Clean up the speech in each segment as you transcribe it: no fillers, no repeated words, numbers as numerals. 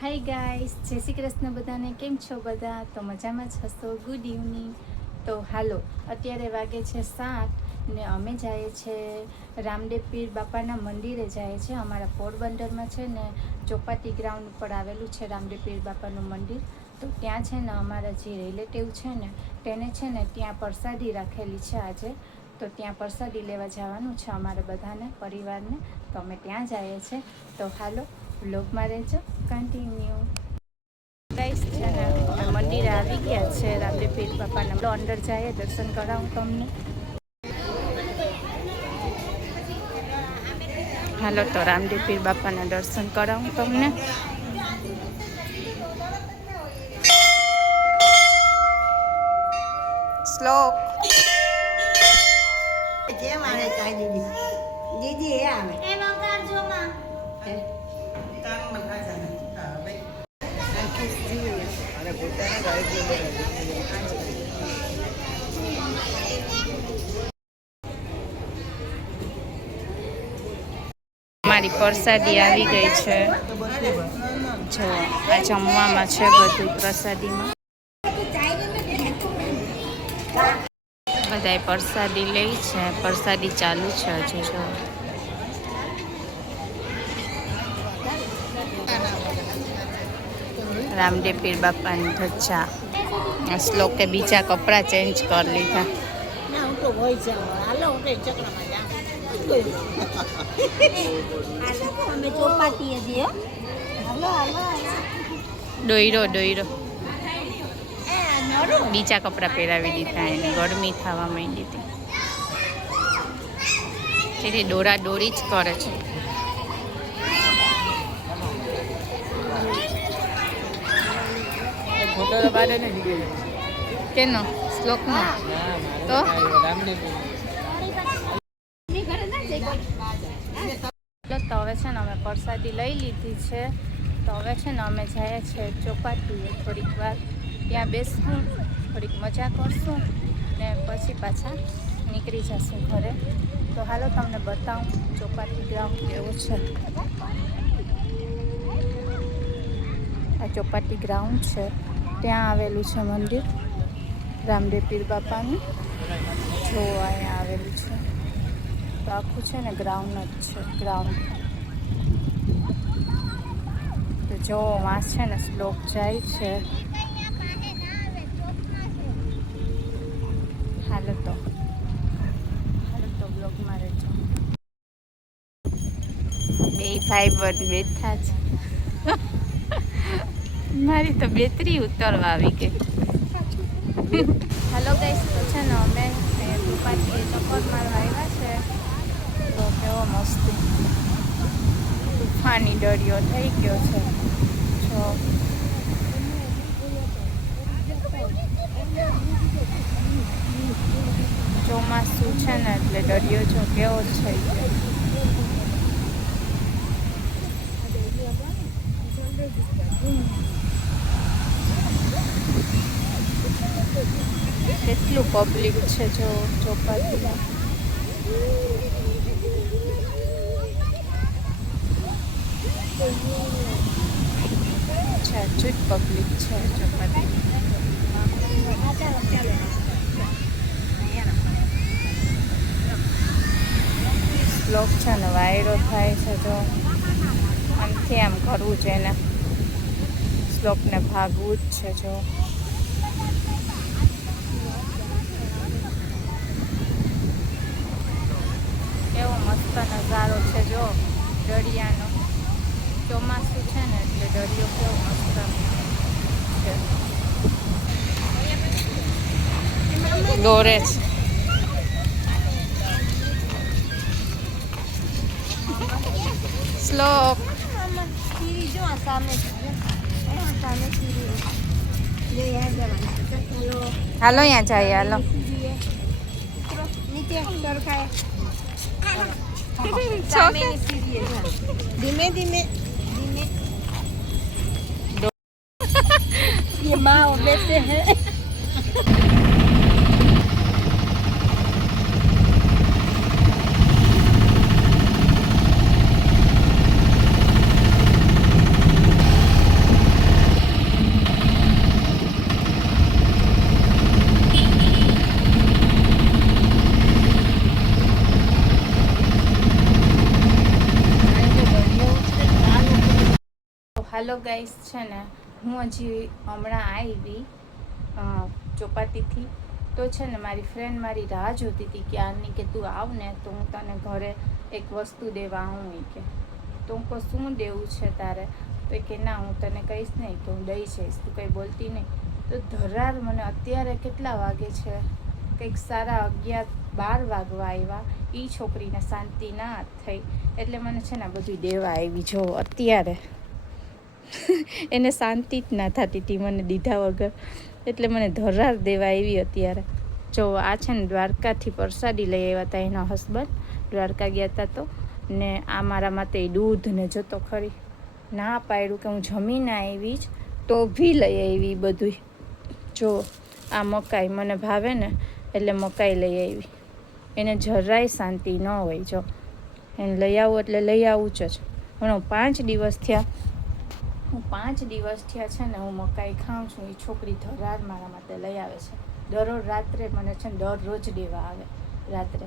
Hi guys, જય શ્રી કૃષ્ણ બધાને. કેમ છો બધા? તો મજામાં જ હશો. Good evening. તો હાલો, અત્યારે વાગે છે 7 ને અમે જઈએ છીએ રામદેવ પીર બાપાના મંદિરે જઈએ છીએ. અમારા પોરબંદરમાં છે ને ચોપાટી ગ્રાઉન્ડ ઉપર આવેલું છે રામદેવ પીર બાપાનું મંદિર. તો ત્યાં છે ને અમારા જે રિલેટિવ છે ને તેને છે ને ત્યાં પ્રસાદી રાખેલી છે આજે. તો ત્યાં પ્રસાદી લેવા જવાનું છે અમારે બધાને, પરિવારને. તો અમે ત્યાં જઈએ છીએ. તો હાલો, વ્લોગમાં રહેજો, કન્ટિન્યુ. ગાઈસ છે ને અમે મંદિરે આવી ગયા છે રામદેવ પીર બાપાના. તો અંદર જઈએ, દર્શન કરાવું તમને. હાલો, તો રામદેવ પીર બાપાના દર્શન કરાવું તમને. શ્લોક જેમ આવે ચાય દીદી દીદી એ આવે એ વંકાર જો માં તાર મન આ જાને હા ભાઈ આખી જીવી અને પોતાના ગાય મારી પ્રસાદી આવી ગઈ છે. જો આ જમવામાં છે બધું પ્રસાદીમાં. બધાય પ્રસાદી લે છે, પ્રસાદી ચાલુ છે હજી. જો રામદેવ પીર બાપાની ધજા. શ્લોકે બીજા કપડાં ચેન્જ કરી લીધા. ના હું તો હોય છે હાલો હું તો ચક્રમાં જાઉં હાલો અમે ચોપાટીએ જઈએ હાલો હાલો ડોયરો બીજા કપડાં પહેરાવી દીધા એને, ગરમી થવા માંડી હતી તેથી દોરા દોરી જ કરે છે. કેનો? શ્લોકનો? તો હવે છે ને અમે પ્રસાદી લઈ લીધી છે. તો હવે છે ને અમે જઈએ છીએ ચોપાટીએ થોડીક વાર, ત્યાં બેસવું, થોડીક મજા કરશું ને પછી પાછા નીકળી જશું ઘરે. તો હાલો તમને બતાવું ચોપાટી ગ્રાઉન્ડ કેવો છે. આ ચોપાટી ગ્રાઉન્ડ છે, ત્યાં આવેલું છે મંદિર રામદેવ પીર બાપાનું. જો અહીંયા આવેલું છે. તો આખું છે ને ગ્રાઉન્ડ જ છે, ગ્રાઉન્ડ. તો જો વાંસ છે ને શ્લોક જાય છે. હાલો તો બ્લોગમાં રહેજો. બે ભાઈ બંધ બેઠા છે. મારી તો બેટરી ઉતરવા આવી ગઈ. હાલો ગાઈસ, તો છે ને અમે ચોપાટીએ ચક્કર મારવા આવ્યા છે. તો કેવો મસ્તી તુફાની દરિયો થઈ ગયો છે. જો ચોમાસું છે ને એટલે દરિયો જો કેવો જ થઈ ગયો. કેટલું પબ્લિક છે જો ચોપાટીમાં. સાચું જ પબ્લિક છે ચોપાટી. બ્લોક છે ને વાયરો થાય છે. જો આમથી આમ કરવું છે ને શ્લોકને ભાગવું જ છે. જો કેવો મસ્ત નજારો છે જો દરિયાનો. ચોમાસું છે ને એટલે દરિયો કેવો મસ્ત છે. દોરે છે. શ્લોક હાલો અહીંયા જઈએ. હાલો ધીમે ધીમે ये माँ बैठे हैं હાલો ગાઈસ, છે ને હું હજી હમણાં આવી ચોપાટીથી. તો છે ને મારી ફ્રેન્ડ મારી રાહ જોતી હતી કે આની કે તું આવ ને તો હું તને ઘરે એક વસ્તુ દેવા આવું કે. તો હું કહું શું દેવું છે તારે? તો કે ના હું તને કહીશ નહીં કે હું દઈ જઈશ, તું કંઈ બોલતી નહીં. તો ધરાર મને અત્યારે કેટલા વાગે છે, કંઈક 11:30-12 વાગવા આવ્યા. એ છોકરીને શાંતિ ના થઈ એટલે મને છે ને બધું દેવા આવી. જો અત્યારે એને શાંતિ જ ના થતી હતી મને દીધા વગર, એટલે મને ધરાર દેવા આવી અત્યારે. જો આ છે ને દ્વારકાથી પ્રસાદી લઈ આવ્યા હતા એના હસબન્ડ, દ્વારકા ગયા હતા. તો ને આ મારા માટે દૂધ ને જતો ખરી ના પાડ્યું કે હું જમીને આવી જ તો બી લઈ આવી બધું. જો આ મકાઈ મને ભાવે ને એટલે મકાઈ લઈ આવી. એને જરાય શાંતિ ન હોય, જો એને લઈ આવું એટલે લઈ આવું જ. પણ 5 દિવસ થયા છે ને હું મકાઈ ખાઉં છું. એ છોકરી ધરાર મારા માટે લઈ આવે છે દરરોજ રાત્રે. મને છે ને દરરોજ દેવા આવે રાત્રે,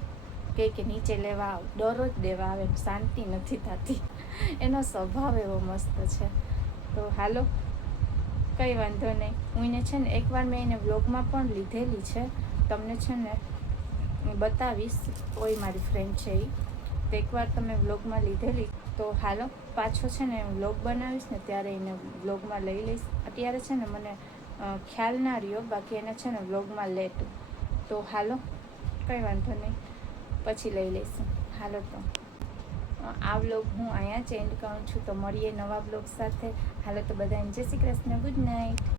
કે નીચે લેવા આવ, દરરોજ દેવા આવે. શાંતિ નથી થતી, એનો સ્વભાવ એવો મસ્ત છે. તો હાલો કંઈ વાંધો નહીં. હું એને છે ને એકવાર મેં એને વ્લોગમાં પણ લીધેલી છે, તમને છે ને બતાવીશ. કોઈ મારી ફ્રેન્ડ છે એ, તો એકવાર તમે વ્લોગમાં લીધેલી. તો હાલો પાછો છે ને વ્લોગ બનાવીશ ને ત્યારે એને વ્લોગમાં લઈ લઈશ. અત્યારે છે ને મને ખ્યાલ ના રહ્યો, બાકી એને છે ને વ્લોગમાં લેતું. તો હાલો કંઈ વાંધો નહીં, પછી લઈ લઈશું. હાલો તો આ વ્લોગ હું અહીંયા જ એન્ડ કરું છું. તો મળીએ નવા વ્લોગ સાથે. હાલો તો બધાને જય શ્રી કૃષ્ણ, ગુડ નાઇટ.